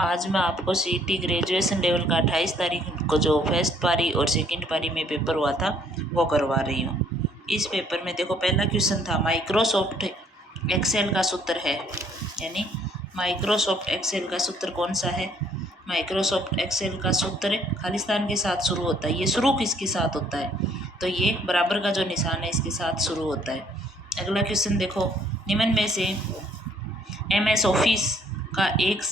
आज मैं आपको सीईटी ग्रेजुएशन लेवल का 28 तारीख को जो फर्स्ट पारी और सेकंड पारी में पेपर हुआ था वो करवा रही हूँ। इस पेपर में देखो पहला क्वेश्चन था माइक्रोसॉफ्ट एक्सेल का सूत्र है, यानी माइक्रोसॉफ्ट एक्सेल का सूत्र कौन सा है। माइक्रोसॉफ्ट एक्सेल का सूत्र खालिस्तान के साथ शुरू होता है। ये शुरू किसके साथ होता है, तो ये बराबर का जो निशान है इसके साथ शुरू होता है। अगला क्वेश्चन देखो, निम्न में से MS ऑफिस का एक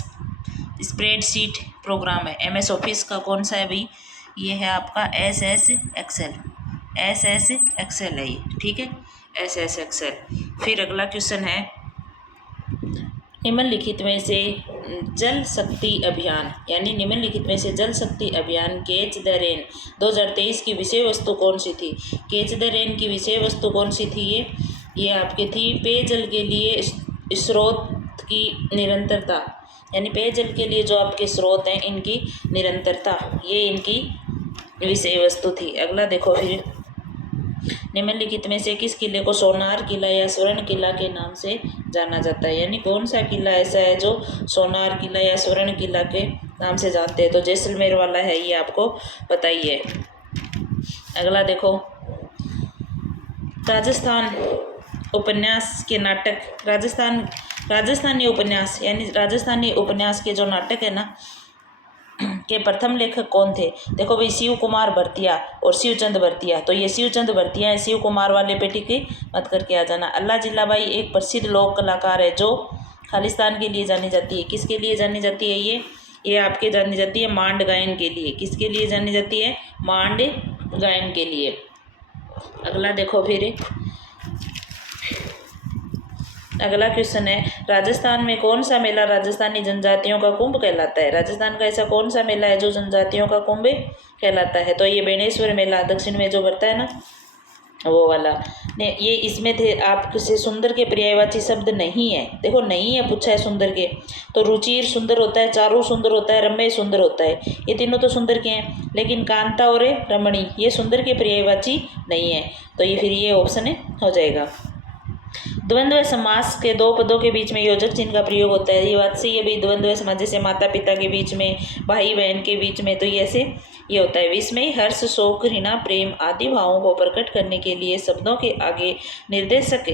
स्प्रेडशीट प्रोग्राम है। MS ऑफिस का कौन सा है भाई, ये है आपका SS एक्सेल। SS एक्सेल है ये, ठीक है, SS एक्सेल। फिर अगला क्वेश्चन है, निम्नलिखित में से जल शक्ति अभियान, यानी निम्नलिखित में से जल शक्ति अभियान कैच द रेन 2023 की विषय वस्तु कौन सी थी। कैच द रेन की विषय वस्तु कौन सी थी, ये आपकी थी पेयजल के लिए स्रोत की निरंतरता, यानी पेयजल के लिए जो आपके स्रोत हैं इनकी निरंतरता, ये इनकी विषय वस्तु थी। अगला देखो, फिर निम्नलिखित में से किस किले को सोनार किला या स्वर्ण किला के नाम से जाना जाता है, यानी कौन सा किला ऐसा है जो सोनार किला या स्वर्ण किला के नाम से जानते हैं, तो जैसलमेर वाला है, ये आपको पता ही है। अगला देखो, राजस्थान उपन्यास के नाटक, राजस्थानी उपन्यास यानी राजस्थानी उपन्यास के जो नाटक है ना के प्रथम लेखक कौन थे। देखो भाई, शिव कुमार भरतिया और शिवचंद भरतिया, तो ये शिवचंद भरतिया है, शिव कुमार वाले पे टिके मत करके आ जाना। अल्लाह जिल्लाबाई एक प्रसिद्ध लोक कलाकार है जो खालिस्तान के लिए जानी जाती है। किसके लिए जानी जाती है, ये आपके जानी जाती है मांड गायन के लिए। किसके लिए जानी जाती है, मांड गायन के लिए। अगला देखो, फिर अगला क्वेश्चन है, राजस्थान में कौन सा मेला राजस्थानी जनजातियों का कुंभ कहलाता है। राजस्थान का ऐसा कौन सा मेला है जो जनजातियों का कुंभ कहलाता है, तो ये बेणेश्वर मेला दक्षिण में जो बढ़ता है ना, वो वाला ने। ये इसमें थे आपसे सुंदर के पर्यायवाची शब्द नहीं है, देखो नहीं है पूछा है सुंदर के, तो रुचिर सुंदर होता है, चारू सुंदर होता है, रम्य सुंदर होता है, ये तीनों तो सुंदर के हैं, लेकिन कांता और रमणी ये सुंदर के पर्यायवाची नहीं है, तो ये फिर ये ऑप्शन हो जाएगा। द्वंद्व समास के दो पदों के बीच में योजक चिन्ह का प्रयोग होता है, ये बात सही है भाई। द्वंद्व समास जैसे माता पिता के बीच में, भाई बहन के बीच में, तो ये ऐसे ये होता है। विस्मय, हर्ष, शोक, घृणा, प्रेम आदि भावों को प्रकट करने के लिए शब्दों के आगे निर्देशक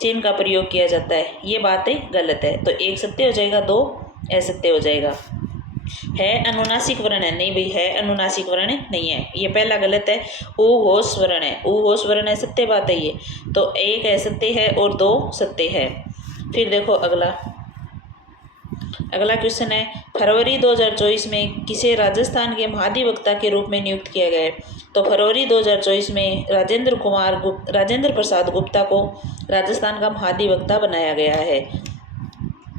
चिन्ह का प्रयोग किया जाता है, ये बातें गलत है, तो एक सत्य हो जाएगा, दो असत्य हो जाएगा। है अनुनासिक वर्ण है, नहीं भाई है अनुनासिक वर्ण नहीं है, ये पहला गलत है। ऊ होश वर्ण है, ऊ होश वर्ण है, सत्य बात है ये, तो एक असत्य है और दो सत्य है। फिर देखो अगला क्वेश्चन है, फरवरी 2024 में किसे राजस्थान के महाधिवक्ता के रूप में नियुक्त किया गया है, तो फरवरी 2024 में राजेंद्र प्रसाद गुप्ता को राजस्थान का महाधिवक्ता बनाया गया है।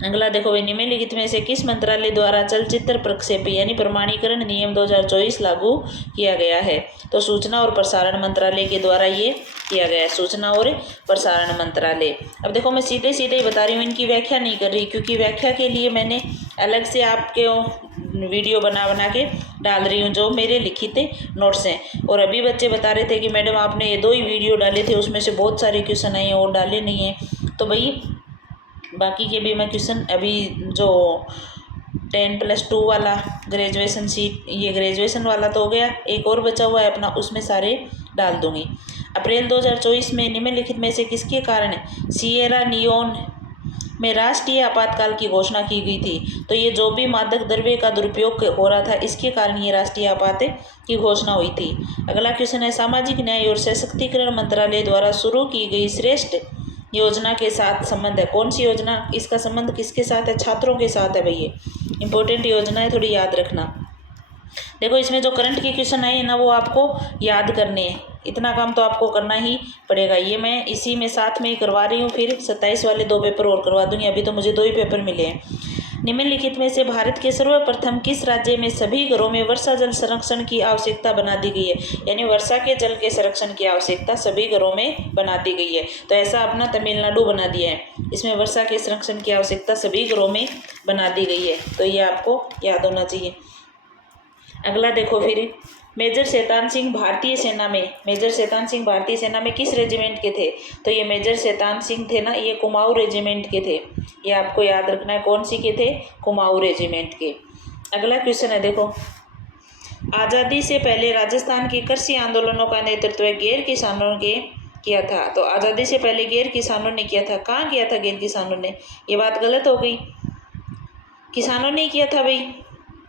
अगला देखो, वे निम्नलिखित में से किस मंत्रालय द्वारा चलचित्र प्रक्षेप यानी प्रमाणीकरण नियम 2024 लागू किया गया है, तो सूचना और प्रसारण मंत्रालय के द्वारा ये किया गया है, सूचना और प्रसारण मंत्रालय। अब देखो मैं सीधे सीधे ही बता रही हूँ, इनकी व्याख्या नहीं कर रही, क्योंकि व्याख्या के लिए मैंने अलग से आपके वीडियो बना के डाल रही हूँ जो मेरे लिखित नोट्स हैं। और अभी बच्चे बता रहे थे कि मैडम आपने ये 2 ही वीडियो डाले थे, उसमें से बहुत सारे क्वेश्चन आए और डाले नहीं हैं, तो भाई बाकी के भी मैं क्वेश्चन अभी जो 10+2 वाला ग्रेजुएशन शीट, ये ग्रेजुएशन वाला तो हो गया, एक और बचा हुआ है अपना, उसमें सारे डाल दूंगी। अप्रैल 2024 में निम्नलिखित में से किसके कारण सिएरा लियोन में राष्ट्रीय आपातकाल की घोषणा की गई थी, तो ये जो भी मादक द्रव्य का दुरुपयोग हो रहा था इसके कारण ये राष्ट्रीय आपात की घोषणा हुई थी। अगला क्वेश्चन है, सामाजिक न्याय और सशक्तिकरण मंत्रालय द्वारा शुरू की गई श्रेष्ठ योजना के साथ संबंध है, कौन सी योजना, इसका संबंध किसके साथ है, छात्रों के साथ है भाई, ये इंपॉर्टेंट योजना है, थोड़ी याद रखना। देखो इसमें जो करंट के क्वेश्चन आए ना वो आपको याद करने हैं, इतना काम तो आपको करना ही पड़ेगा। ये मैं इसी में साथ में ही करवा रही हूँ, फिर 27 वाले 2 पेपर और करवा दूंगी, अभी तो मुझे 2 ही पेपर मिले हैं। निम्नलिखित में से भारत के सर्वप्रथम किस राज्य में सभी घरों में वर्षा जल संरक्षण की आवश्यकता बना दी गई है, यानी वर्षा के जल के संरक्षण की आवश्यकता सभी घरों में बना दी गई है, तो ऐसा अपना तमिलनाडु बना दिया है, इसमें वर्षा के संरक्षण की आवश्यकता सभी घरों में बना दी गई है, तो ये आपको याद होना चाहिए। अगला देखो, फिर मेजर शैतान सिंह भारतीय सेना में किस रेजिमेंट के थे, तो ये मेजर शैतान सिंह थे ना, ये कुमाऊं रेजिमेंट के थे, ये आपको याद रखना है, कौन सी के थे, कुमाऊं रेजिमेंट के। अगला क्वेश्चन है, देखो, आज़ादी से पहले राजस्थान के कृषि आंदोलनों का नेतृत्व गैर किसानों के किया था। तो आज़ादी से पहले गैर किसानों ने किया था। कहाँ किया था गैर किसानों ने? ये बात गलत हो गई, किसानों ने किया था भाई।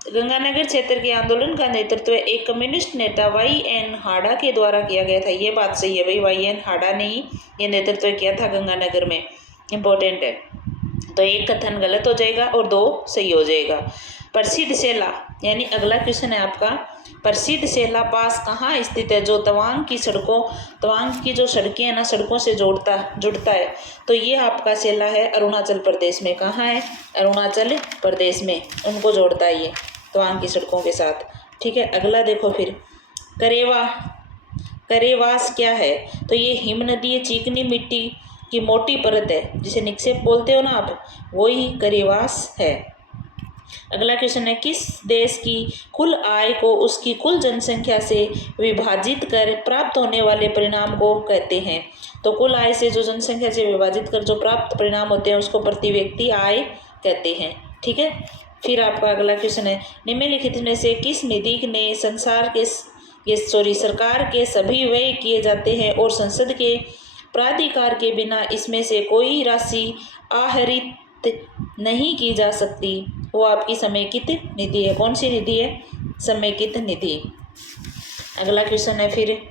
गंगानगर क्षेत्र के आंदोलन का नेतृत्व एक कम्युनिस्ट नेता वाई.एन. हाडा के द्वारा किया गया था। ये बात सही है भाई, वाई.एन. हाडा ने ही ये नेतृत्व किया था गंगानगर में। इम्पोर्टेंट है। तो एक कथन गलत हो जाएगा और दो सही हो जाएगा। प्रसिद्ध सेला, यानी अगला क्वेश्चन है आपका, प्रसिद्ध सेला पास कहाँ स्थित है? जो तवांग की सड़कों, तवांग की जो सड़कें हैं ना, सड़कों से जुड़ता है। तो ये आपका सेला है अरुणाचल प्रदेश में। कहाँ है? अरुणाचल प्रदेश में, उनको जोड़ता है ये तवांग की सड़कों के साथ। ठीक है, अगला देखो फिर, करेवास क्या है? तो ये हिमनदीय चिकनी मिट्टी की मोटी परत है, जिसे निक्षेप बोलते हो ना आप, वो ही करेवास है। अगला क्वेश्चन है, किस देश की कुल आय को उसकी कुल जनसंख्या से विभाजित कर प्राप्त होने वाले परिणाम को कहते हैं? तो कुल आय से जो जनसंख्या से विभाजित कर जो प्राप्त परिणाम होते हैं उसको प्रति व्यक्ति आय कहते हैं। ठीक है, फिर आपका अगला क्वेश्चन है, निम्नलिखित में से किस निधि ने सरकार के सभी व्यय किए जाते हैं और संसद के प्राधिकार के बिना इसमें से कोई राशि आहरित नहीं की जा सकती? वो आपकी समेकित निधि है। कौन सी निधि है? समेकित निधि। अगला क्वेश्चन है फिर,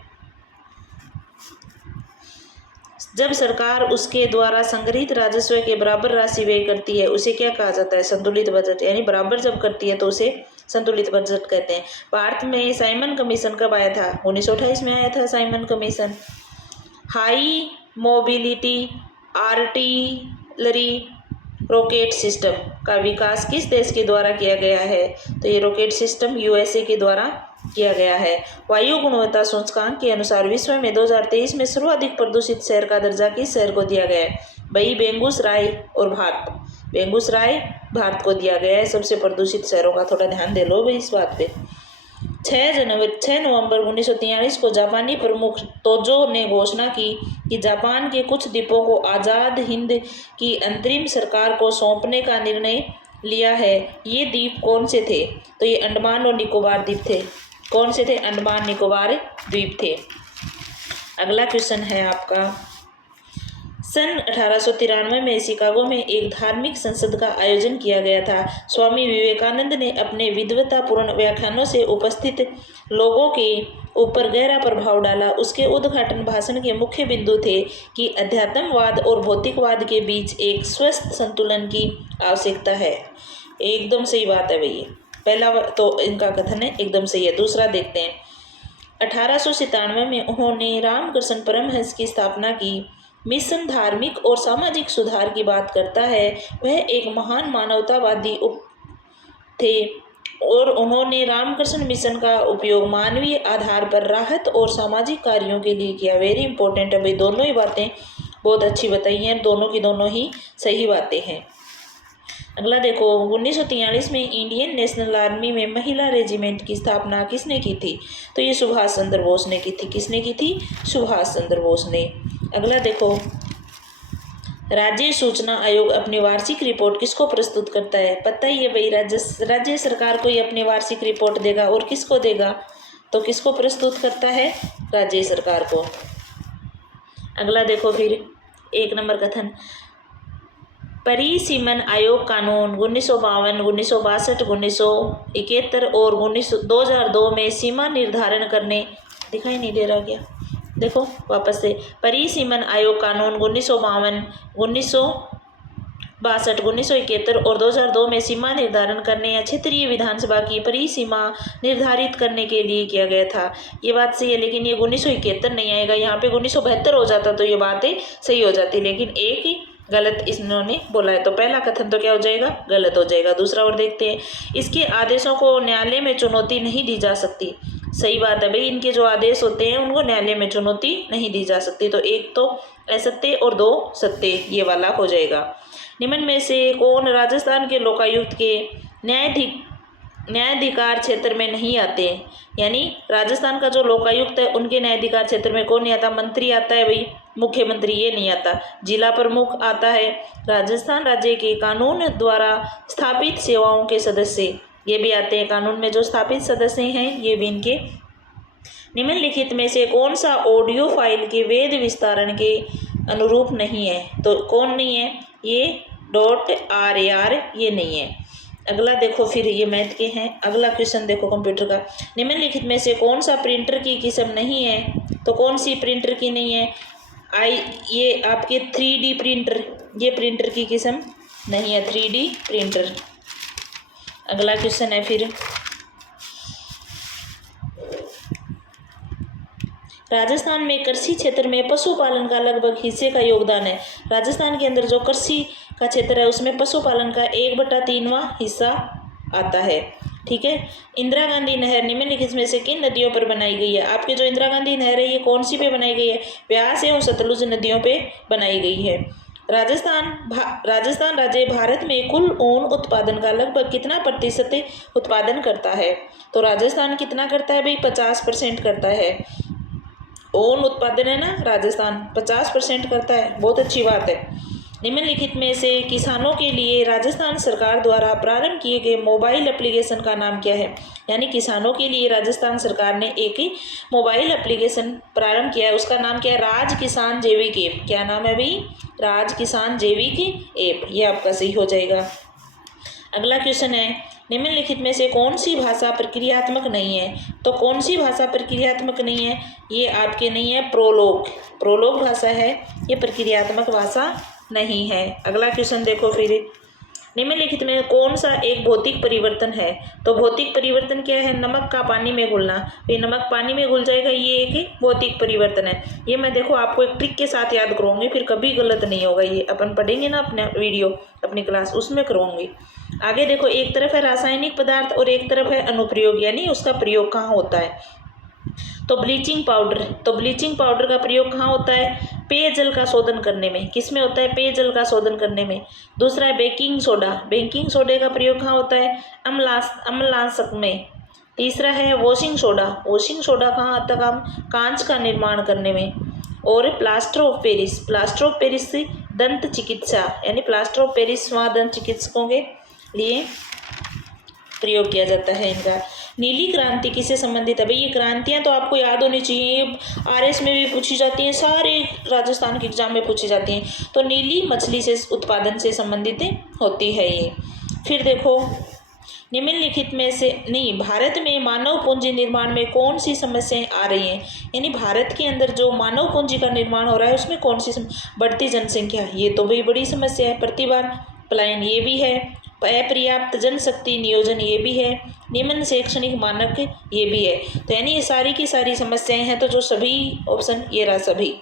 जब सरकार उसके द्वारा संग्रहित राजस्व के बराबर राशि व्यय करती है उसे क्या कहा जाता है? संतुलित बजट। यानी बराबर जब करती है तो उसे संतुलित बजट कहते हैं। भारत में साइमन कमीशन कब आया था? 1928 में आया था Simon commission. High mobility artillery rocket system का विकास किस देश के द्वारा किया गया है? तो ये रॉकेट सिस्टम यूएसए के द्वारा किया गया है। वायु गुणवत्ता सूचकांक के अनुसार विश्व में 2023 में सर्वाधिक प्रदूषित शहर का दर्जा किस शहर को दिया गया है? भाई बेगूसराय और भारत, बेगूसराय भारत को दिया गया है सबसे प्रदूषित शहरों का। थोड़ा ध्यान दे लो भाई इस बात पे। 6 नवंबर 1943 को जापानी प्रमुख तोजो ने घोषणा की कि जापान के कुछ द्वीपों को आज़ाद हिंद की अंतरिम सरकार को सौंपने का निर्णय लिया है। ये द्वीप कौन से थे? तो ये अंडमान और निकोबार द्वीप थे। कौन से थे? अंडमान निकोबार द्वीप थे। अगला क्वेश्चन है आपका, सन 1893 में शिकागो में एक धार्मिक संसद का आयोजन किया गया था। स्वामी विवेकानंद ने अपने विद्वतापूर्ण व्याख्यानों से उपस्थित लोगों के ऊपर गहरा प्रभाव डाला। उसके उद्घाटन भाषण के मुख्य बिंदु थे कि अध्यात्मवाद और भौतिकवाद के बीच एक स्वस्थ संतुलन की आवश्यकता है। एकदम सही बात है भैया, पहला तो इनका कथन है एकदम सही है। दूसरा देखते हैं, 1897 में उन्होंने रामकृष्ण परमहंस की स्थापना की। मिशन धार्मिक और सामाजिक सुधार की बात करता है। वह एक महान मानवतावादी थे और उन्होंने रामकृष्ण मिशन का उपयोग मानवीय आधार पर राहत और सामाजिक कार्यों के लिए किया। वेरी इंपॉर्टेंट है भाई, दोनों ही बातें बहुत अच्छी बताई हैं, दोनों की दोनों ही सही बातें हैं। अगला देखो, 1943 में इंडियन नेशनल आर्मी में महिला रेजिमेंट की स्थापना किसने की थी? तो ये सुभाष चंद्र बोस ने की थी। किसने की थी? सुभाष चंद्र बोस ने। अगला देखो, राज्य सूचना आयोग अपनी वार्षिक रिपोर्ट किसको प्रस्तुत करता है? पता ही है भाई, राज्य सरकार को ही अपनी वार्षिक रिपोर्ट देगा। और किसको देगा? तो किसको प्रस्तुत करता है? राज्य सरकार को। अगला देखो फिर, 1 नंबर कथन, परिसीमन आयोग कानून 1952, 1962, 1971 और 2002 में सीमा निर्धारण करने, दिखाई नहीं दे रहा क्या? देखो वापस से, परिसीमन आयोग कानून 1952, 1962, 1971 और 2002 में सीमा निर्धारण करने या क्षेत्रीय विधानसभा की परिसीमा निर्धारित करने के लिए किया गया था। ये बात सही है, लेकिन ये 1971 नहीं आएगा, यहाँ पे 1972 हो जाता तो ये बातें सही हो जाती, लेकिन एक ही गलत इन्होंने बोला है। तो पहला कथन तो क्या हो जाएगा? गलत हो जाएगा। दूसरा और देखते हैं, इसके आदेशों को न्यायालय में चुनौती नहीं दी जा सकती। सही बात है भाई, इनके जो आदेश होते हैं उनको न्यायालय में चुनौती नहीं दी जा सकती। तो एक तो असत्य और दो सत्य, ये वाला हो जाएगा। निम्न में से कौन राजस्थान के लोकायुक्त के न्यायाधिकार क्षेत्र में नहीं आते? यानी राजस्थान का जो लोकायुक्त है उनके न्यायाधिकार क्षेत्र में कौन नहीं आता? मंत्री आता है भाई, मुख्यमंत्री ये नहीं आता। जिला प्रमुख आता है। राजस्थान राज्य के कानून द्वारा स्थापित सेवाओं के सदस्य ये भी आते हैं। कानून में जो स्थापित सदस्य हैं ये भी इनके। निम्नलिखित में से कौन सा ऑडियो फाइल के वेद विस्तारण के अनुरूप नहीं है? तो कौन नहीं है? ये .rar ये नहीं है। अगला देखो फिर ये मैथ के हैं। अगला क्वेश्चन देखो कंप्यूटर का। निम्नलिखित में से कौन सा प्रिंटर की किस्म नहीं है? तो कौन सी प्रिंटर की नहीं है? ये आपके 3D प्रिंटर, ये प्रिंटर की किस्म नहीं है, 3D प्रिंटर। अगला क्वेश्चन है फिर, राजस्थान में कृषि क्षेत्र में पशुपालन का लगभग हिस्से का योगदान है। राजस्थान के अंदर जो कृषि का क्षेत्र है उसमें पशुपालन का 1/3वां हिस्सा आता है। ठीक है। इंदिरा गांधी नहर निम्नलिखित में से किन नदियों पर बनाई गई है? आपके जो इंदिरा गांधी नहर है ये कौन सी पे बनाई गई है? ब्यास एवं सतलुज नदियों पे बनाई गई है। राजस्थान राज्य भारत में कुल ऊन उत्पादन का लगभग कितना प्रतिशत उत्पादन करता है? तो राजस्थान कितना करता है भाई? 50% करता है। ऊन उत्पादन है ना, राजस्थान 50% करता है। बहुत अच्छी बात है। निम्नलिखित में से किसानों के लिए राजस्थान सरकार द्वारा प्रारंभ किए गए मोबाइल एप्लीकेशन का नाम क्या है? यानी किसानों के लिए राजस्थान सरकार ने एक ही मोबाइल एप्लीकेशन प्रारंभ किया है, उसका नाम क्या है? राज किसान जैविक ऐप। क्या नाम है भाई? राज किसान जैविक ऐप। ये आपका सही हो जाएगा। अगला क्वेश्चन है, निम्नलिखित में से कौन सी भाषा प्रक्रियात्मक नहीं है? तो कौन सी भाषा प्रक्रियात्मक नहीं है? ये आपके नहीं है, प्रोलोग। प्रोलोग भाषा है, ये प्रक्रियात्मक भाषा नहीं है। अगला क्वेश्चन देखो फिर, निम्नलिखित में कौन सा एक भौतिक परिवर्तन है? तो भौतिक परिवर्तन क्या है? नमक का पानी में घुलना। ये नमक पानी में घुल जाएगा, ये एक भौतिक परिवर्तन है। ये मैं देखो आपको एक ट्रिक के साथ याद करूँगी, फिर कभी गलत नहीं होगा। ये अपन पढ़ेंगे ना अपना वीडियो, अपनी क्लास, उसमें करवाऊंगी। आगे देखो, एक तरफ है रासायनिक पदार्थ और एक तरफ है अनुप्रयोग, यानी उसका प्रयोग कहाँ होता है। तो ब्लीचिंग पाउडर, तो ब्लीचिंग पाउडर का प्रयोग कहाँ होता है? पेयजल का शोधन करने में। किस में होता है? पेयजल का शोधन करने में। दूसरा है बेकिंग सोडा, बेकिंग सोडे का प्रयोग कहाँ होता है? अम्लनाशक में। तीसरा है वॉशिंग सोडा, वॉशिंग सोडा कहाँ आता है काम? कांच का निर्माण करने में। और plaster of Paris, plaster of Paris दंत चिकित्सा, यानी प्लास्टर ऑफ पेरिस वहाँ दंत चिकित्सकों के लिए प्रयोग किया जाता है इनका। नीली क्रांति किससे संबंधित है? भाई ये क्रांतियाँ तो आपको याद होनी चाहिए, RS में भी पूछी जाती हैं, सारे राजस्थान के एग्जाम में पूछी जाती हैं। तो नीली मछली से उत्पादन से संबंधित होती है ये। फिर देखो, निम्नलिखित में से नहीं, भारत में मानव पूंजी निर्माण में कौन सी समस्याएं आ रही हैं? यानी भारत के अंदर जो मानव पूंजी का निर्माण हो रहा है उसमें कौन सी बढ़ती जनसंख्या, ये तो भाई बड़ी समस्या है। प्रतिभा पलायन ये भी है। अपर्याप्त जनशक्ति नियोजन ये भी है। निम्न शैक्षणिक मानक ये भी है। तो यानी ये सारी की सारी समस्याएं हैं, तो जो सभी ऑप्शन ये रहा सभी।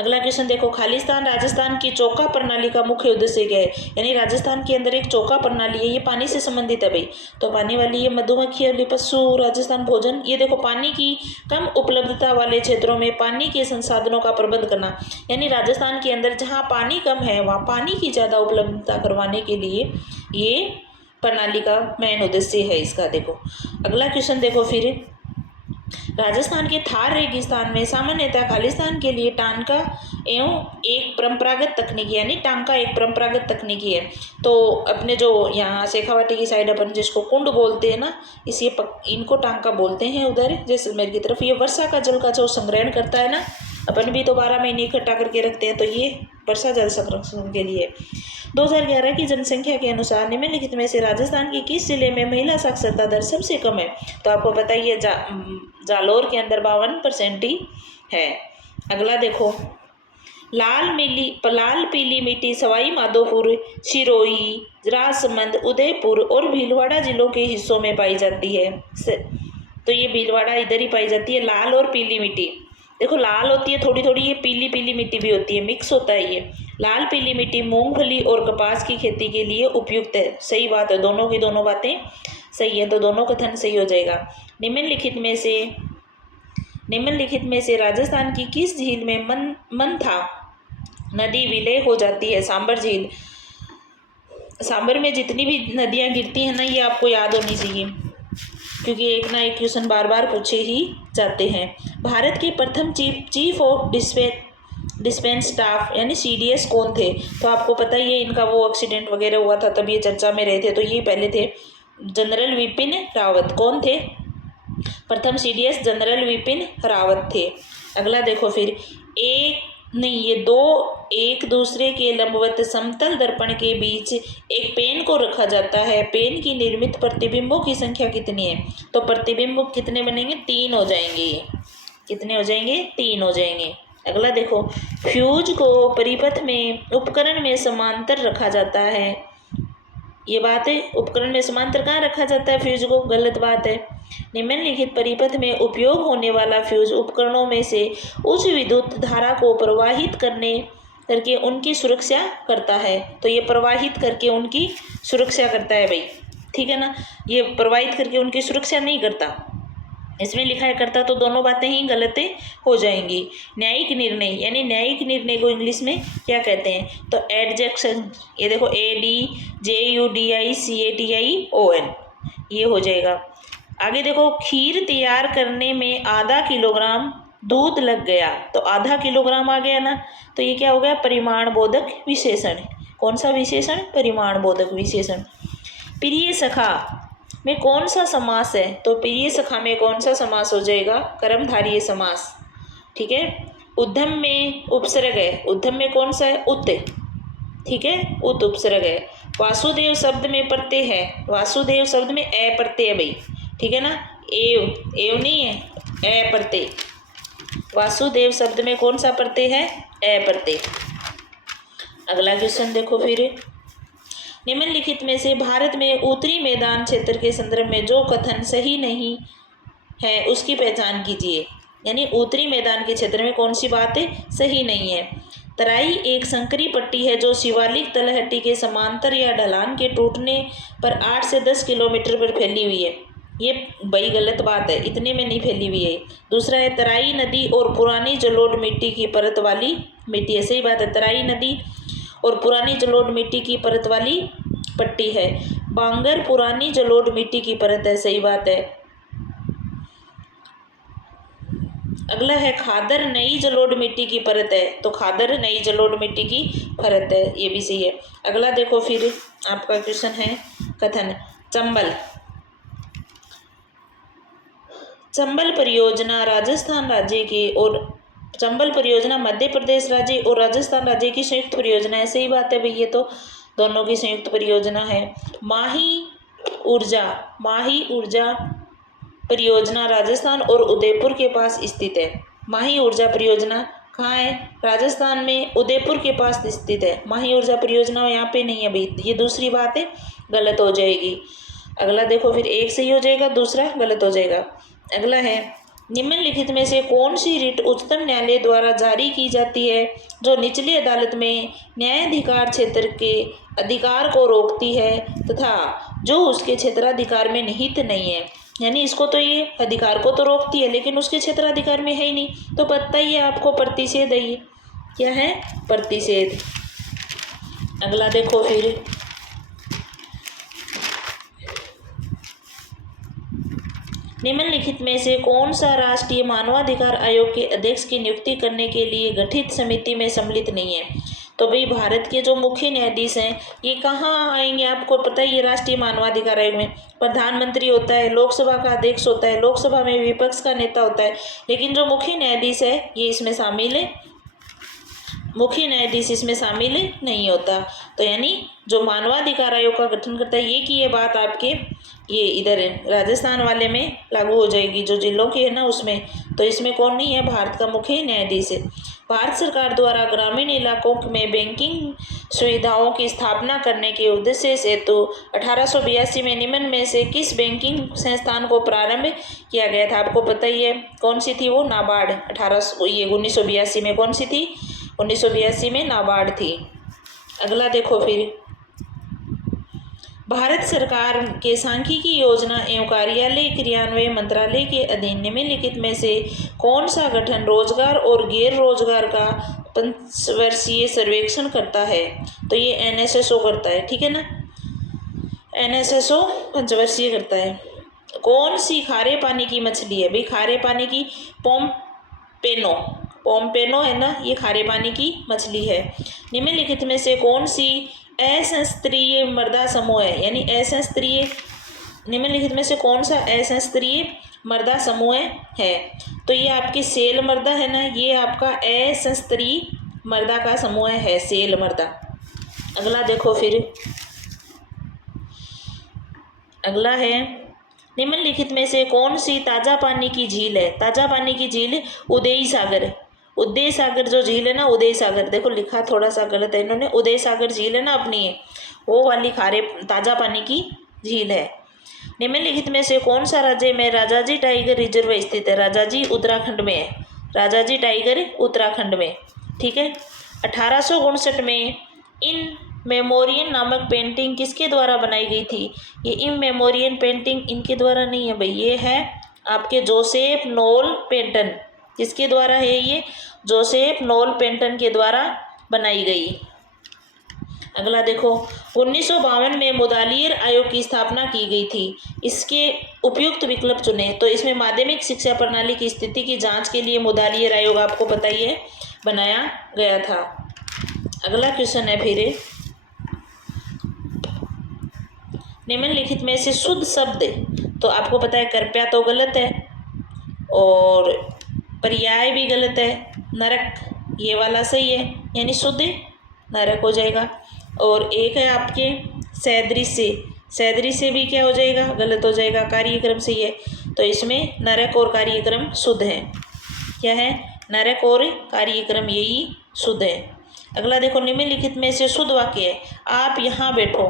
अगला क्वेश्चन देखो, खालिस्तान राजस्थान की चौका प्रणाली का मुख्य उद्देश्य क्या है? यानी राजस्थान के अंदर एक चौका प्रणाली है, ये पानी से संबंधित है भाई। तो पानी वाली ये मधुमक्खी वाली पशु राजस्थान भोजन, ये देखो पानी की कम उपलब्धता वाले क्षेत्रों में पानी के संसाधनों का प्रबंध करना। यानी राजस्थान के अंदर जहाँ पानी कम है वहाँ पानी की ज़्यादा उपलब्धता करवाने के लिए ये प्रणाली का मेन उद्देश्य है इसका। देखो अगला क्वेश्चन देखो फिर, राजस्थान के थार रेगिस्तान में सामान्यतः खालिस्तान के लिए टांका एवं एक परंपरागत तकनीकी, यानी टांका एक परंपरागत तकनीकी है। तो अपने जो यहाँ शेखावाटी की साइड अपन जिसको कुंड बोलते हैं ना, इनको टांका बोलते हैं उधर जैसलमेर की तरफ। ये वर्षा का जल का जो संग्रहण करता है ना, अपन भी तो 12 महीने इकट्ठा करके रखते हैं, तो ये वर्षा जल संरक्षण के लिए। 2011 की जनसंख्या के अनुसार निम्नलिखित में से राजस्थान के किस जिले में महिला साक्षरता दर सबसे कम है? तो आपको पता ही है जालोर के अंदर 52% ही है। अगला देखो, लाल पीली मिट्टी सवाई माधोपुर, सिरोही, राजसमंद, उदयपुर और भीलवाड़ा जिलों के हिस्सों में पाई जाती है। तो ये भीलवाड़ा इधर ही पाई जाती है, लाल और पीली मिट्टी। देखो लाल होती है थोड़ी थोड़ी, ये पीली पीली मिट्टी भी होती है, मिक्स होता है ये। लाल पीली मिट्टी मूंगफली और कपास की खेती के लिए उपयुक्त है। सही बात है, दोनों की दोनों बातें सही है, तो दोनों कथन सही हो जाएगा। निम्नलिखित में से राजस्थान की किस झील में मंथा नदी विलय हो जाती है? सांबर झील। सांबर में जितनी भी नदियाँ गिरती हैं ना, ये आपको याद होनी चाहिए, क्योंकि एक ना एक क्वेश्चन बार बार पूछे ही जाते हैं। भारत के प्रथम चीफ ऑफ डिफेंस स्टाफ यानी CDS कौन थे? तो आपको पता ही है, इनका वो एक्सीडेंट वगैरह हुआ था तब ये चर्चा में रहे थे। तो ये पहले थे जनरल विपिन रावत। कौन थे? प्रथम CDS जनरल विपिन रावत थे। अगला देखो फिर, ये दो एक दूसरे के लंबवत समतल दर्पण के बीच एक पेन को रखा जाता है। पेन की निर्मित प्रतिबिंबों की संख्या कितनी है? तो प्रतिबिंब कितने बनेंगे? 3 हो जाएंगे। कितने हो जाएंगे? 3 हो जाएंगे। अगला देखो, फ्यूज को परिपथ में उपकरण में समांतर रखा जाता है। ये बात है, उपकरण में समांतर कहाँ रखा जाता है फ्यूज को? गलत बात है। निम्नलिखित परिपथ में उपयोग होने वाला फ्यूज उपकरणों में से उच्च विद्युत धारा को प्रवाहित करके उनकी सुरक्षा करता है। तो ये प्रवाहित करके उनकी सुरक्षा करता है भाई, ठीक है ना। ये प्रवाहित करके उनकी सुरक्षा नहीं करता। इसमें लिखा है करता, तो दोनों बातें ही गलत हो जाएंगी। न्यायिक निर्णय, यानी न्यायिक निर्णय को इंग्लिश में क्या कहते हैं? तो एडजेक्शन, ये देखो ADJUDICATION, ये हो जाएगा। आगे देखो, खीर तैयार करने में आधा किलोग्राम दूध लग गया। तो आधा किलोग्राम आ गया ना, तो ये क्या हो गया? परिमाण बोधक विशेषण। कौन सा विशेषण? परिमाण बोधक विशेषण। प्रिय सखा में कौन सा समास है? तो प्रिय सखा में कौन सा समास हो जाएगा? कर्मधारय समास, ठीक है। उद्धम में उपसर्ग है। उद्धम में कौन सा है? उत, ठीक है, उत उपसर्ग है। वासुदेव शब्द में प्रत्यय है। वासुदेव शब्द में ए प्रत्यय है भाई, ठीक है ना। एव नहीं है, ए प्रत्यय। वासुदेव शब्द में कौन सा प्रत्यय है? ए प्रत्यय। अगला क्वेश्चन देखो फिर, निम्नलिखित में से भारत में उत्तरी मैदान क्षेत्र के संदर्भ में जो कथन सही नहीं है उसकी पहचान कीजिए। यानी उत्तरी मैदान के क्षेत्र में कौन सी बात सही नहीं है? तराई एक संकरी पट्टी है जो शिवालिक तलहटी के समांतर या ढलान के टूटने पर 8 से 10 किलोमीटर पर फैली हुई है। ये बड़ी गलत बात है, इतने में नहीं फैली हुई है। दूसरा है, तराई नदी और पुरानी जलोढ़ मिट्टी की परत वाली मिट्टी है। सही बात है, तराई नदी और पुरानी जलोढ़ मिट्टी की परत वाली पट्टी है। बांगर पुरानी जलोढ़ मिट्टी की परत है। सही बात है। अगला है, खादर नई जलोढ़ मिट्टी की परत है। तो खादर नई जलोढ़ मिट्टी की परत है, ये भी सही है। अगला देखो फिर, आपका क्वेश्चन है कथन, चंबल परियोजना राजस्थान राज्य की और चंबल परियोजना मध्य प्रदेश राज्य और राजस्थान राज्य की संयुक्त परियोजना है। सही बात है भाई, ये तो दोनों की संयुक्त परियोजना है। माही ऊर्जा परियोजना राजस्थान और उदयपुर के पास स्थित है। माही ऊर्जा परियोजना कहाँ है? राजस्थान में उदयपुर के पास स्थित है। माही ऊर्जा परियोजना यहाँ पे नहीं है भाई, ये दूसरी बात है, गलत हो जाएगी। अगला देखो फिर, एक सही हो जाएगा, दूसरा गलत हो जाएगा। अगला है, निम्नलिखित में से कौन सी रिट उच्चतम न्यायालय द्वारा जारी की जाती है जो निचली अदालत में न्यायाधिकार क्षेत्र के अधिकार को रोकती है तथा जो उसके क्षेत्राधिकार में निहित नहीं है? यानी इसको तो ये अधिकार को तो रोकती है लेकिन उसके क्षेत्राधिकार में है ही नहीं, तो पता ही है आपको, प्रतिषेध है। ये क्या है? प्रतिषेध। अगला देखो फिर, निम्नलिखित में से कौन सा राष्ट्रीय मानवाधिकार आयोग के अध्यक्ष की नियुक्ति करने के लिए गठित समिति में सम्मिलित नहीं है? तो भाई भारत के जो मुख्य न्यायाधीश हैं ये कहाँ आएंगे? आपको पता ही है, राष्ट्रीय मानवाधिकार आयोग में प्रधानमंत्री होता है, लोकसभा का अध्यक्ष होता है, लोकसभा में विपक्ष का नेता होता है, लेकिन जो मुख्य न्यायाधीश है ये इसमें शामिल है, मुख्य न्यायाधीश इसमें शामिल नहीं होता। तो यानी जो मानवाधिकार आयोग का गठन करता है, ये की ये बात आपके ये इधर राजस्थान वाले में लागू हो जाएगी, जो जिलों के है ना उसमें। तो इसमें कौन नहीं है? भारत का मुख्य न्यायाधीश है। भारत सरकार द्वारा ग्रामीण इलाकों में बैंकिंग सुविधाओं की स्थापना करने के उद्देश्य से तो 1882 में निम्न में से किस बैंकिंग संस्थान को प्रारंभ किया गया था? आपको पता ही है, कौन सी थी वो? नाबार्ड। 1982 में कौन सी थी? 1982 में नाबार्ड थी। अगला देखो फिर, भारत सरकार के सांख्यिकी योजना एवं कार्यालय क्रियान्वयन मंत्रालय के अधीन निम्नलिखित में से कौन सा गठन रोजगार और गैर रोजगार का पंचवर्षीय सर्वेक्षण करता है? तो ये NSSO करता है, ठीक है ना। NSSO पंचवर्षीय करता है। कौन सी खारे पानी की मछली है? भाई खारे पानी की पोम्पेनो है ना, ये खारे पानी की मछली है। निम्नलिखित में से कौन सी अशास्त्रीय मृदा समूह है? यानी अशास्त्रीय निम्नलिखित में से कौन सा असंस्तरीय मृदा समूह है? तो ये आपकी सेल मृदा है ना, ये आपका असंस्तरीय मृदा का समूह है, सेल मृदा। अगला देखो फिर, अगला है निम्नलिखित में से कौन सी ताज़ा पानी की झील है? ताज़ा पानी की झील उदय सागर। उदय सागर जो झील है ना, उदय सागर, देखो लिखा थोड़ा सा गलत है इन्होंने, उदय सागर झील है ना अपनी, वो वाली खारे ताज़ा पानी की झील है। निम्नलिखित में से कौन सा राज्य में राजाजी टाइगर रिजर्व स्थित है? राजाजी उत्तराखंड में है, राजाजी टाइगर उत्तराखंड में। ठीक है। 1859 में इन मेमोरियन नामक पेंटिंग किसके द्वारा बनाई गई थी? ये इन मेमोरियन पेंटिंग इनके द्वारा नहीं है भाई, ये है आपके जोसेफ नोल पेंटन। किसके द्वारा है ये? जोसेफ नोल पेंटन के द्वारा बनाई गई। अगला देखो, 1952 में मुदालियर आयोग की स्थापना की गई थी, इसके उपयुक्त विकल्प चुने। तो इसमें माध्यमिक शिक्षा प्रणाली की स्थिति की जांच के लिए मुदालियर आयोग आपको पता ही है बनाया गया था। अगला क्वेश्चन है फिर, निम्नलिखित में से शुद्ध शब्द, तो आपको पता है कृपया तो गलत है और पर्याय भी गलत है, नरक ये वाला सही है, यानी शुद्ध नरक हो जाएगा। और एक है आपके सदृश्य, सदृश्य भी क्या हो जाएगा? गलत हो जाएगा। कार्यक्रम सही है, तो इसमें नरक और कार्यक्रम शुद्ध है। क्या है? नरक और कार्यक्रम यही शुद्ध है। अगला देखो, निम्नलिखित में से शुद्ध वाक्य है, आप यहाँ बैठो।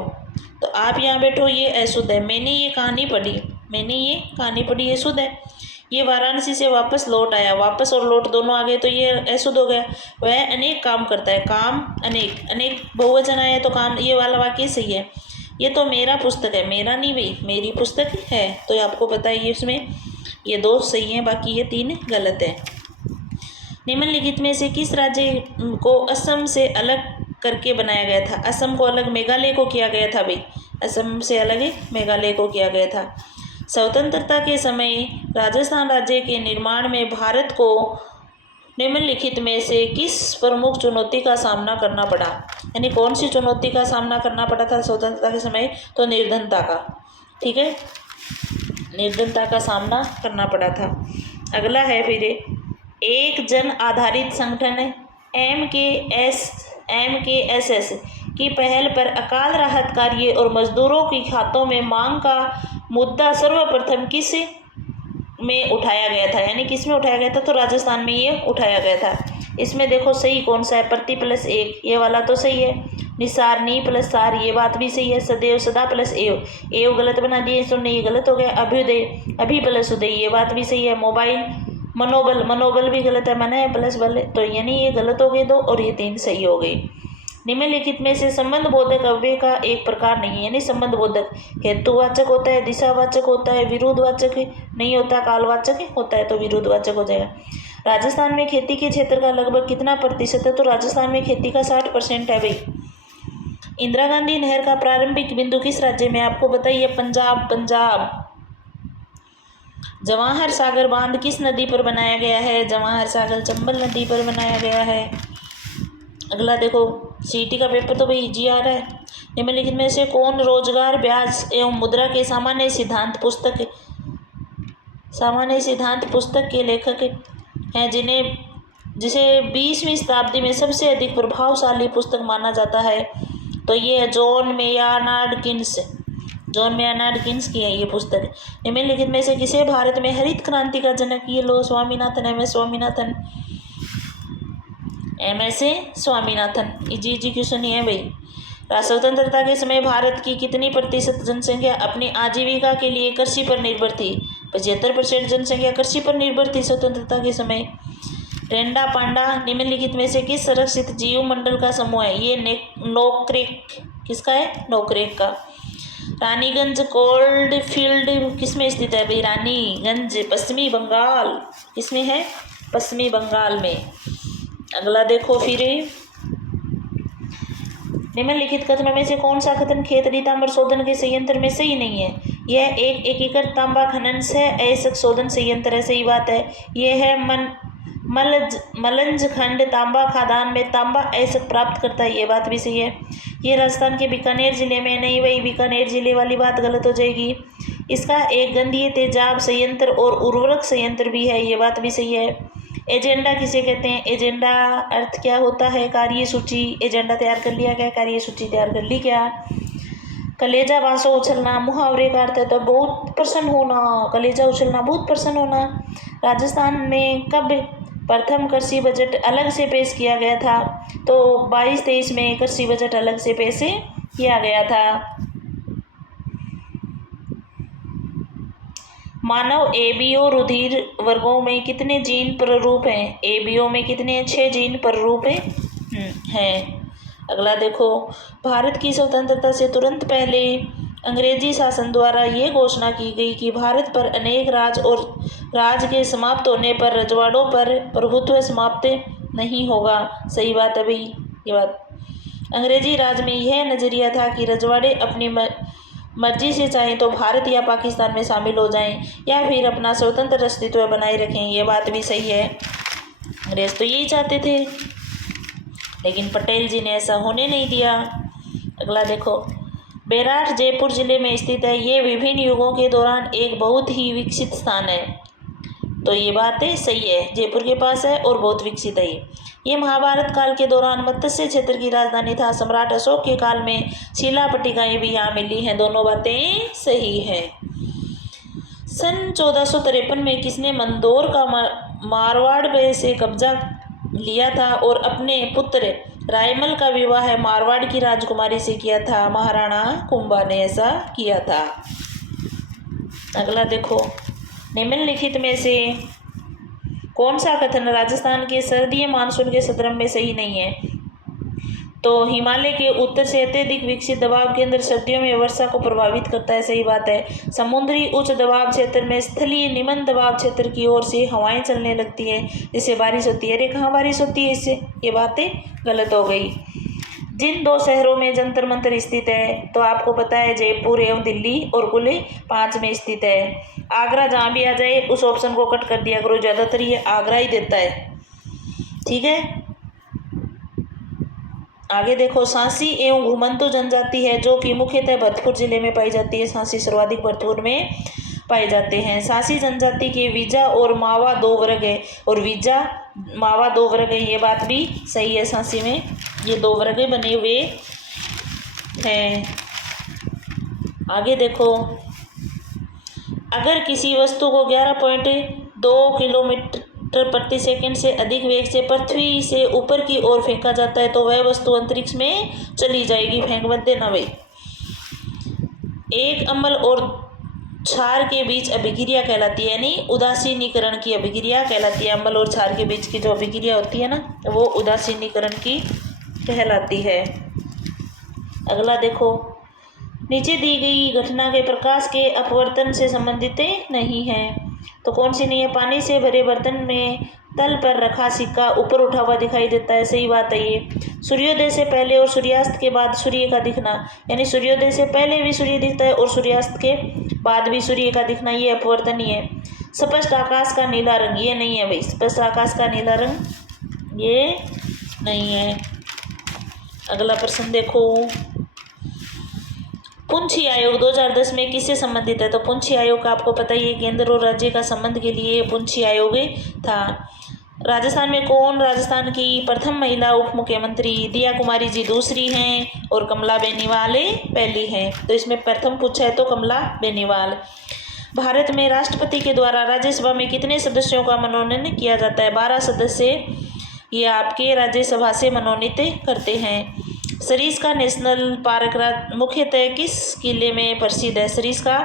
तो आप यहाँ बैठो ये अशुद्ध है, मैंने ये कहानी पढ़ी, मैंने ये कहानी पढ़ी, ये शुद्ध है। ये वाराणसी से वापस लौट आया, वापस और लौट दोनों आ गए तो ये अशुद्ध हो गया। वह अनेक काम करता है, काम अनेक, अनेक बहुवचन आया तो काम, ये वाला वाक्य सही है। ये तो मेरा पुस्तक है, मेरा नहीं भाई, मेरी पुस्तक है, तो आपको पता है इसमें ये दो सही हैं, बाकी ये तीन गलत है। निम्नलिखित में से किस राज्य को असम से अलग करके बनाया गया था? असम को अलग मेघालय को किया गया था भाई, असम से अलग मेघालय को किया गया था। स्वतंत्रता के समय राजस्थान राज्य के निर्माण में भारत को निम्नलिखित में से किस प्रमुख चुनौती का सामना करना पड़ा? यानी कौन सी चुनौती का सामना करना पड़ा था स्वतंत्रता के समय? तो निर्धनता का। ठीक है, निर्धनता का सामना करना पड़ा था। अगला है फिर, एक जन आधारित संगठन है MKSS की पहल पर अकाल राहत कार्य और मजदूरों की खातों में मांग का मुद्दा सर्वप्रथम किस में उठाया गया था? यानी किस में उठाया गया था? तो राजस्थान में ये उठाया गया था। इसमें देखो सही कौन सा है? प्रति प्लस एक, ये वाला तो सही है। निसार नी प्लस सार, ये बात भी सही है। सदैव सदा प्लस एव, एव गलत बना दिए इसने, ये गलत हो गया। अभ्युदय, अभी प्लस उदय, ये बात भी सही है। मोबाइल, मनोबल, मनोबल भी गलत है, मन है प्लस बल, तो यानी ये गलत हो गए दो और ये तीन सही हो गई। निम्नलिखित में से संबंध बोधक अव्यय का एक प्रकार नहीं है, यानी संबंध बोधक हेतुवाचक होता है, दिशावाचक होता है, विरुद्धवाचक नहीं होता, कालवाचक होता है, तो विरुद्धवाचक हो जाएगा। राजस्थान में खेती के क्षेत्र का लगभग कितना प्रतिशत है? तो राजस्थान में खेती का 60% है भाई। इंदिरा गांधी नहर का प्रारंभिक बिंदु किस राज्य में? आपको बताइए, पंजाब, पंजाब। जवाहर सागर बांध किस नदी पर बनाया गया है? जवाहर सागर चंबल नदी पर बनाया गया है। अगला देखो, सीटी का पेपर तो भाई इजी आ रहा है। निम्नलिखित में से कौन रोजगार, ब्याज एवं मुद्रा के सामान्य सिद्धांत पुस्तक के लेखक हैं, जिसे 20वीं शताब्दी में सबसे अधिक प्रभावशाली पुस्तक माना जाता है? तो ये है जॉन मेयार्ड किन्स, जॉन मेयार्ड किन्स की है ये पुस्तक। निम्नलिखित में से किसे भारत में हरित क्रांति का जनक? ये लो Swaminathan, MS Swaminathan, MS Swaminathan. Easy question ही है भाई। स्वतंत्रता के समय भारत की कितनी प्रतिशत जनसंख्या अपनी आजीविका के लिए कृषि पर निर्भर थी? 75% जनसंख्या कृषि पर निर्भर थी स्वतंत्रता के समय। रेंडा पांडा निम्नलिखित में से किस संरक्षित जीव मंडल का समूह है? ये नोक्रेक, किसका है? नोक्रेक का। रानीगंज कोल्ड फील्ड किसमें स्थित है भाई? रानीगंज पश्चिमी बंगाल, किसमें है? पश्चिमी बंगाल में। अगला देखो फिर, निम्नलिखित कथनों में से कौन सा कथन खेतड़ी ताम्र शोधन के संयंत्र में सही नहीं है? यह एक एकीकृत तांबा खनन है, ऐसक शोधन संयंत्र है, सही बात है। यह है मलंज खंड तांबा खादान में तांबा ऐसक प्राप्त करता है, ये बात भी सही है। ये राजस्थान के बीकानेर जिले में नहीं भाई, बीकानेर जिले वाली बात गलत हो जाएगी। इसका एक गंधीय तेजाब संयंत्र और उर्वरक संयंत्र भी है, ये बात भी सही है। एजेंडा किसे कहते हैं? एजेंडा अर्थ क्या होता है? कार्यसूची। एजेंडा तैयार कर लिया क्या? कार्यसूची तैयार कर ली क्या? कलेजा बांसो उछलना मुहावरे का अर्थ है तो बहुत प्रसन्न होना। कलेजा उछलना बहुत प्रसन्न होना। राजस्थान में कब प्रथम कृषि बजट अलग से पेश किया गया था? तो 22-23 में कृषि बजट अलग से पेश किया गया था। मानव एबीओ रुधिर वर्गों में कितने जीन प्ररूप हैं? एबीओ में कितने? 6 जीन प्ररूप हैं। अगला देखो, भारत की स्वतंत्रता से तुरंत पहले अंग्रेजी शासन द्वारा ये घोषणा की गई कि भारत पर अनेक राज और राज के समाप्त होने पर रजवाड़ों पर प्रभुत्व समाप्त नहीं होगा। सही बात है भाई, ये बात। अंग्रेजी राज में यह नजरिया था कि रजवाड़े अपनी मर्जी से चाहें तो भारत या पाकिस्तान में शामिल हो जाएं या फिर अपना स्वतंत्र अस्तित्व बनाए रखें। ये बात भी सही है, अंग्रेज तो यही चाहते थे, लेकिन पटेल जी ने ऐसा होने नहीं दिया। अगला देखो, बैराठ जयपुर जिले में स्थित है। ये विभिन्न युगों के दौरान एक बहुत ही विकसित स्थान है। तो ये बात सही है, जयपुर के पास है और बहुत विकसित है। ये महाभारत काल के दौरान मत्स्य क्षेत्र की राजधानी था। सम्राट अशोक के काल में शिला पट्टिकाएं भी यहाँ मिली हैं। दोनों बातें सही हैं। सन 1453 में किसने मंदोर का मारवाड़ से कब्जा लिया था और अपने पुत्र रायमल का विवाह मारवाड़ की राजकुमारी से किया था? महाराणा कुंभा ने ऐसा किया था। अगला देखो, निम्नलिखित में से कौन सा कथन राजस्थान के सर्दीय मानसून के संदर्भ में सही नहीं है? तो हिमालय के उत्तर से अत्यधिक विकसित दबाव केंद्र सर्दियों में वर्षा को प्रभावित करता है। सही बात है। समुद्री उच्च दबाव क्षेत्र में स्थलीय निम्न दबाव क्षेत्र की ओर से हवाएं चलने लगती है, जिससे बारिश होती है। अरे कहाँ बारिश होती है इससे? ये बातें गलत हो गई। जिन 2 शहरों में जंतर मंतर स्थित है, तो आपको पता है जयपुर एवं दिल्ली, और कुल 5 में स्थित है। आगरा जहाँ भी आ जाए उस ऑप्शन को कट कर दिया करो, ज़्यादातर ये आगरा ही देता है। ठीक है, आगे देखो, सांसी एवं घुमंतु जनजाति है जो कि मुख्यतः भरतपुर जिले में पाई जाती है। सांसी सर्वाधिक भरतपुर में पाए जाते हैं। सांसी जनजाति के वीजा और मावा 2 वर्ग है, और वीजा मावा 2 वर्ग है, ये बात भी सही है। सांसी में ये 2 वर्ग बने हुए हैं। आगे देखो, अगर किसी वस्तु को 11.2 किलोमीटर प्रति सेकंड से अधिक वेग से पृथ्वी से ऊपर की ओर फेंका जाता है तो वह वस्तु अंतरिक्ष में चली जाएगी। फेंक मत देना भाई। एक अम्ल और क्षार के बीच अभिक्रिया कहलाती है, यानी उदासीनीकरण की अभिक्रिया कहलाती है। अम्ल और क्षार के बीच की जो अभिक्रिया होती है ना, वो उदासीनीकरण की कहलाती है। अगला देखो, नीचे दी गई घटना के प्रकाश के अपवर्तन से संबंधित नहीं है। तो कौन सी नहीं है? पानी से भरे बर्तन में तल पर रखा सिक्का ऊपर उठा हुआ दिखाई देता है। सही बात है ये। सूर्योदय से पहले और सूर्यास्त के बाद सूर्य का दिखना, यानी सूर्योदय से पहले भी सूर्य दिखता है और सूर्यास्त के बाद भी सूर्य का दिखना, ये अपवर्तन ही है। स्पष्ट आकाश का नीला रंग, ये नहीं है भाई। स्पष्ट आकाश का नीला रंग ये नहीं है। अगला प्रश्न देखो, पुंछी आयोग 2010 में किससे संबंधित है? तो पुंछी आयोग का आपको पता ही है, केंद्र और राज्य का संबंध के लिए पुंछी आयोग था। राजस्थान में कौन राजस्थान की प्रथम महिला उप मुख्यमंत्री? दिया कुमारी जी दूसरी हैं और कमला बेनीवाल पहली हैं। तो इसमें प्रथम पूछा है तो कमला बेनीवाल। भारत में राष्ट्रपति के द्वारा राज्यसभा में कितने सदस्यों का मनोनयन किया जाता है? 12 सदस्य ये आपके राज्यसभा से मनोनीत करते हैं। सरिस्का नेशनल पार्क मुख्यतः किस किले में प्रसिद्ध है? सरिस्का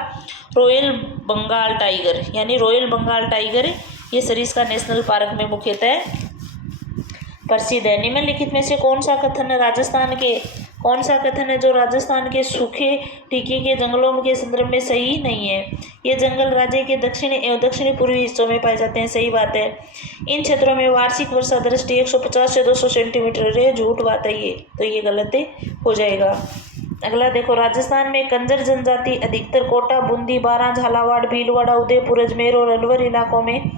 रॉयल बंगाल टाइगर, यानी रॉयल बंगाल टाइगर ये सरिस्का नेशनल पार्क में मुख्यतः प्रसिद्ध है। निम्नलिखित में से कौन सा कथन है जो राजस्थान के सूखे टीके के जंगलों के संदर्भ में सही नहीं है? ये जंगल राज्य के दक्षिणी एवं दक्षिणी पूर्वी हिस्सों में पाए जाते हैं। सही बात है। इन क्षेत्रों में वार्षिक वर्षा दृष्टि 150 से 200 सेंटीमीटर है। झूठ बात है ये, तो ये गलत हो जाएगा। अगला देखो, राजस्थान में कंजर जनजाति अधिकतर कोटा, बूंदी, बारां, झालावाड़, भीलवाड़ा, उदयपुर, अजमेर और अलवर इलाकों में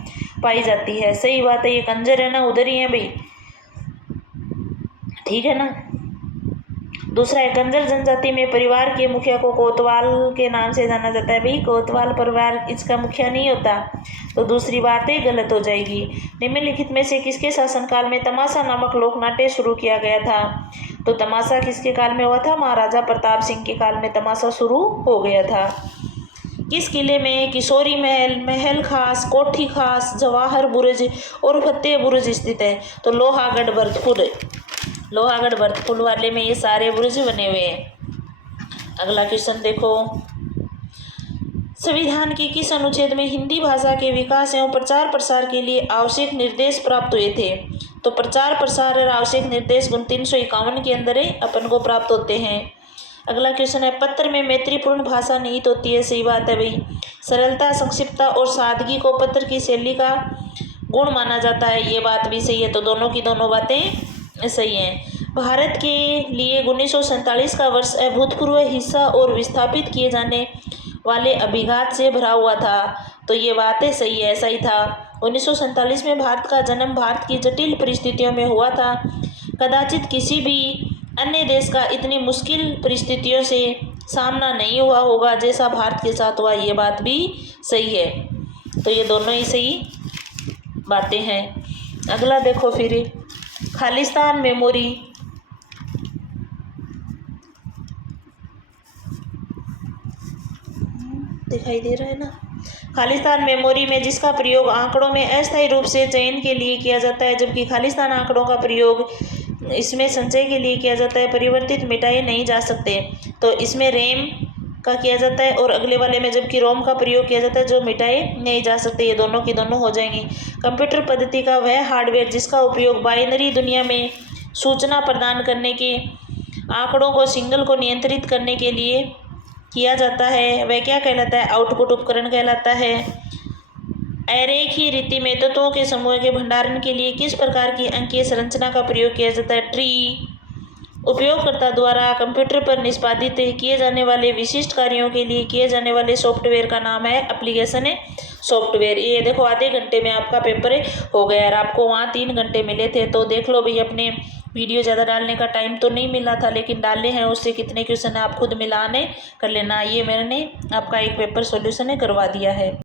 पाई जाती है। सही बात है। ये कंजर है ना, उधर ही है भाई, ठीक है ना। दूसरा है कंजर जनजाति में परिवार के मुखिया को कोतवाल के नाम से जाना जाता है। भाई कोतवाल परिवार इसका मुखिया नहीं होता, तो दूसरी बातें गलत हो जाएगी। निम्नलिखित में से किसके शासनकाल में तमाशा नामक लोक नाट्य शुरू किया गया था? तो तमाशा किसके काल में हुआ था? महाराजा प्रताप सिंह के काल में तमाशा शुरू हो गया था। किस किले में किशोरी महल, महल खास, कोठी खास, जवाहर बुरुज और फतेह बुरुज स्थित है? तो लोहागढ़ भरतपुर, लोहागढ़ भरतपुर वाले में ये सारे बुरुज बने हुए हैं। अगला क्वेश्चन देखो, संविधान के किस अनुच्छेद में हिंदी भाषा के विकास एवं प्रचार प्रसार के लिए आवश्यक निर्देश प्राप्त हुए थे? तो प्रचार प्रसार और आवश्यक निर्देश गुण 351 के अंदर अपन को प्राप्त होते हैं। अगला क्वेश्चन है, पत्र में मैत्रीपूर्ण भाषा निहित होती है। सही बात है भाई। सरलता, संक्षिप्तता और सादगी को पत्र की शैली का गुण माना जाता है। ये बात भी सही है, तो दोनों की दोनों बातें सही हैं। भारत के लिए 1947 का वर्ष अभूतपूर्व हिस्सा और विस्थापित किए जाने वाले अभिघात से भरा हुआ था। तो ये बातें सही है, ऐसा ही था। 1947 में भारत का जन्म भारत की जटिल परिस्थितियों में हुआ था। कदाचित किसी भी अन्य देश का इतनी मुश्किल परिस्थितियों से सामना नहीं हुआ होगा जैसा भारत के साथ हुआ। ये बात भी सही है, तो ये दोनों ही सही बातें हैं। अगला देखो फिर, खालिस्तान मेमोरी, दिखाई दे रहा है ना? खालिस्तान मेमोरी में जिसका प्रयोग आंकड़ों में अस्थायी रूप से चयन के लिए किया जाता है, जबकि खालिस्तान आंकड़ों का प्रयोग इसमें संचय के लिए किया जाता है, परिवर्तित मिटाए नहीं जा सकते। तो इसमें रैम का किया जाता है और अगले वाले में जबकि रोम का प्रयोग किया जाता है, जो मिटाए नहीं जा सकते। ये दोनों की दोनों हो जाएंगी। कंप्यूटर पद्धति का वह हार्डवेयर जिसका उपयोग बाइनरी दुनिया में सूचना प्रदान करने के, आंकड़ों को सिग्नल को नियंत्रित करने के लिए किया जाता है, वह क्या कहलाता है? आउटपुट उपकरण कहलाता है। अरेखीय रीति में तत्वों के समूह के भंडारण के लिए किस प्रकार की अंकीय संरचना का प्रयोग किया जाता है? ट्री। उपयोगकर्ता द्वारा कंप्यूटर पर निष्पादित किए जाने वाले विशिष्ट कार्यों के लिए किए जाने वाले सॉफ्टवेयर का नाम है एप्लीकेशन सॉफ्टवेयर। ये देखो आधे घंटे में आपका पेपर हो गया और आपको वहाँ 3 घंटे मिले थे, तो देख लो भाई। अपने वीडियो ज़्यादा डालने का टाइम तो नहीं मिला था, लेकिन डालने हैं, उससे कितने क्वेश्चन है आप खुद मिलाने कर लेना। ये मैंने आपका एक पेपर सॉल्यूशन करवा दिया है।